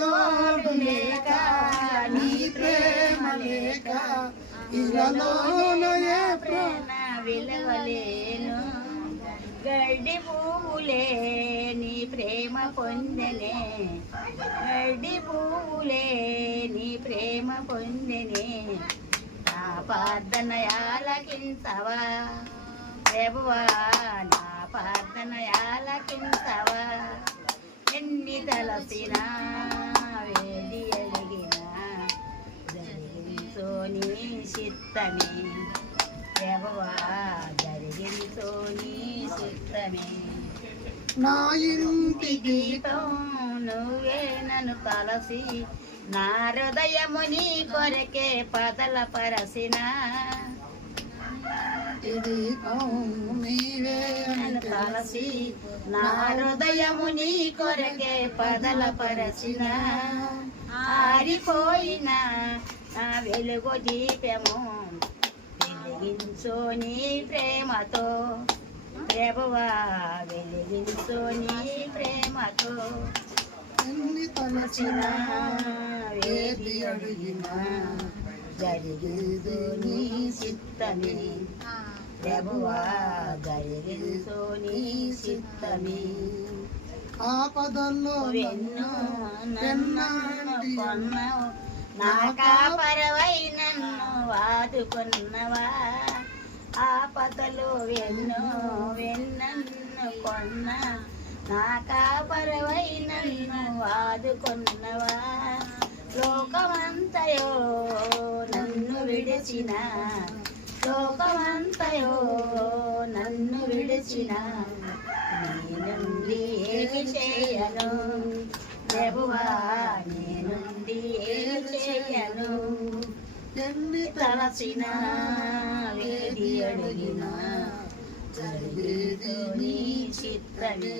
తోడు లేక నీ ప్రేమ లేక ఇలాలోనే ప్రేమ విలువలేను గడ్డి పువ్వులే నీ ప్రేమ పొందెనే గడ్డి పువ్వులే నీ ప్రేమ పొందెనే నా ప్రార్థన ఆలకించవా ప్రభువా నా ప్రార్థన ఆలకించవా ఎన్ని తలసినా వేడి అడిగినా జరిగించో నీ చిత్తమే ప్రభువా జరిగించో నీ చిత్తమే నా ఇంటి దీపం నువ్వే నన్ను తలసి నా హృదయము నీ కొరకే పదల పరసిన నన్ను తలసి నా హృదయము నీ కొరకే పదల పరచిన ఆరిపోయిన నా వెలుగు దీపము వెలిగించు నీ ప్రేమతో ప్రభువా వెలిగించు నీ ప్రేమతో ఎన్ని తలచిన ఏది అడిగినా జరిగించు నీ చిత్తమే ప్రభువా జరిగించు నీ చిత్తమే ఆపదల్లో వెన్ను నన్ను కొన్నావు నా కాపరవై నన్ను వాదుకున్నవా ఆపదలు వెన్నన్ను కొన్న నా కాపరవై నన్ను వాదుకున్నవా లోకమంతయో నన్ను విడిచిన లోకమంతయో నన్ను విడిచిన నీ నుండి ఏమి చేయను ప్రభువా నీ నుండి ఏమి చేయను ఎన్ని తలసిన వేది అడిగిన జరిగేది నీ చిత్తమే